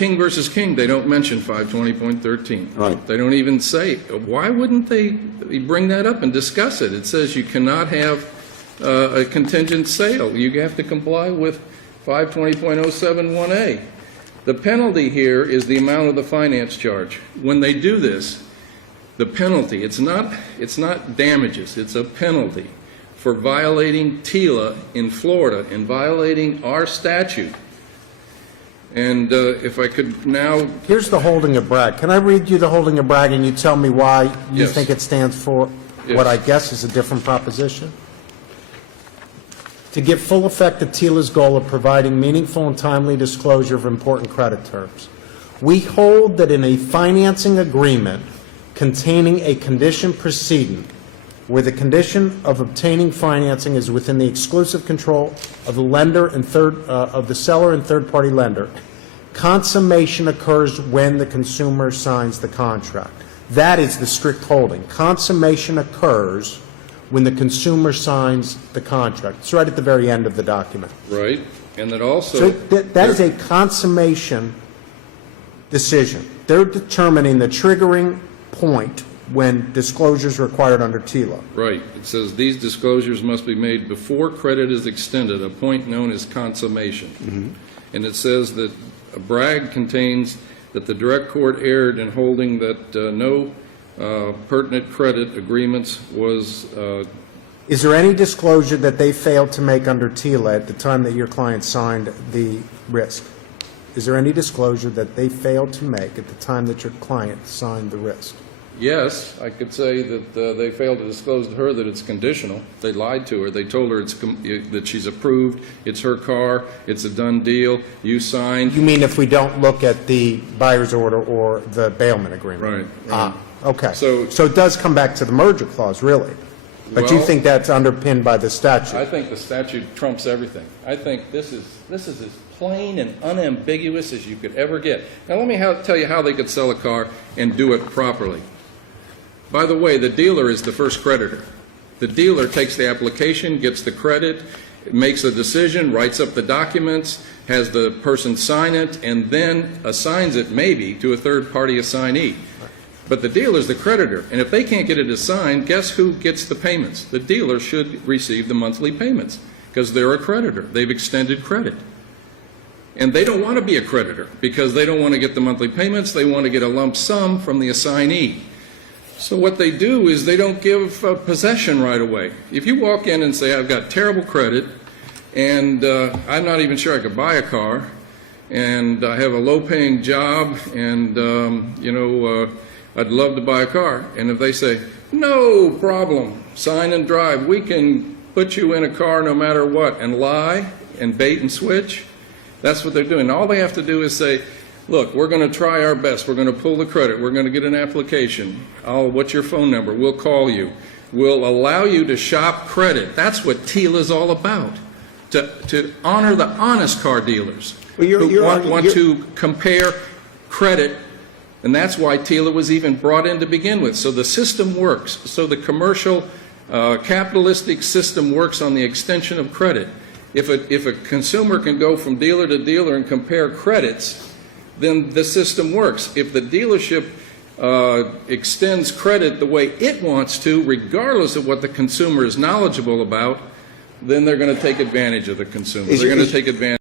King versus King, they don't mention 520.13. Right. They don't even say, why wouldn't they bring that up and discuss it? It says you cannot have a contingent sale. You have to comply with 520.071A. The penalty here is the amount of the finance charge. When they do this, the penalty, it's not damages, it's a penalty for violating TILA in Florida and violating our statute. And if I could now... Here's the holding of Bragg. Can I read you the holding of Bragg and you tell me why you Yes. think it stands for what I guess is a different proposition? To give full effect to TILA's goal of providing meaningful and timely disclosure of important credit terms, we hold that in a financing agreement containing a condition precedent where the condition of obtaining financing is within the exclusive control of the lender and of the seller and third-party lender, consummation occurs when the consumer signs the contract. That is the strict holding. Consummation occurs when the consumer signs the contract. It's right at the very end of the document. Right, and that also... So that is a consummation decision. They're determining the triggering point when disclosure is required under TILA. Right. It says these disclosures must be made before credit is extended, a point known as consummation. Mm-hmm. And it says that Bragg contains that the direct court erred in holding that no pertinent credit agreements was... Is there any disclosure that they failed to make under TILA at the time that your client signed the risk? Is there any disclosure that they failed to make at the time that your client signed the risk? Yes, I could say that they failed to disclose to her that it's conditional. They lied to her. They told her that she's approved, it's her car, it's a done deal, you signed. You mean if we don't look at the buyer's order or the bailment agreement? Right. Okay. So it does come back to the merger clause, really? But you Well, think that's underpinned by the statute? I think the statute trumps everything. I think this is as plain and unambiguous as you could ever get. Now let me tell you how they could sell a car and do it properly. By the way, the dealer is the first creditor. The dealer takes the application, gets the credit, makes a decision, writes up the documents, has the person sign it, and then assigns it maybe to a third-party assignee. But the dealer is the creditor, and if they can't get it assigned, guess who gets the payments? The dealer should receive the monthly payments because they're a creditor. They've extended credit. And they don't want to be a creditor because they don't want to get the monthly payments. They want to get a lump sum from the assignee. So what they do is they don't give possession right away. If you walk in and say, I've got terrible credit, and I'm not even sure I could buy a car, and I have a low-paying job, and, I'd love to buy a car. And if they say, no problem, sign and drive, we can put you in a car no matter what, and lie and bait and switch, that's what they're doing. All they have to do is say, look, we're going to try our best. We're going to pull the credit. We're going to get an application. What's your phone number? We'll call you. We'll allow you to shop credit. That's what TILA is all about, to honor the honest car dealers who want to compare credit, and that's why TILA was even brought in to begin with. So the system works. So the commercial capitalistic system works on the extension of credit. If a consumer can go from dealer to dealer and compare credits, then the system works. If the dealership extends credit the way it wants to, regardless of what the consumer is knowledgeable about, then they're going to take advantage of the consumer. They're going to take advantage.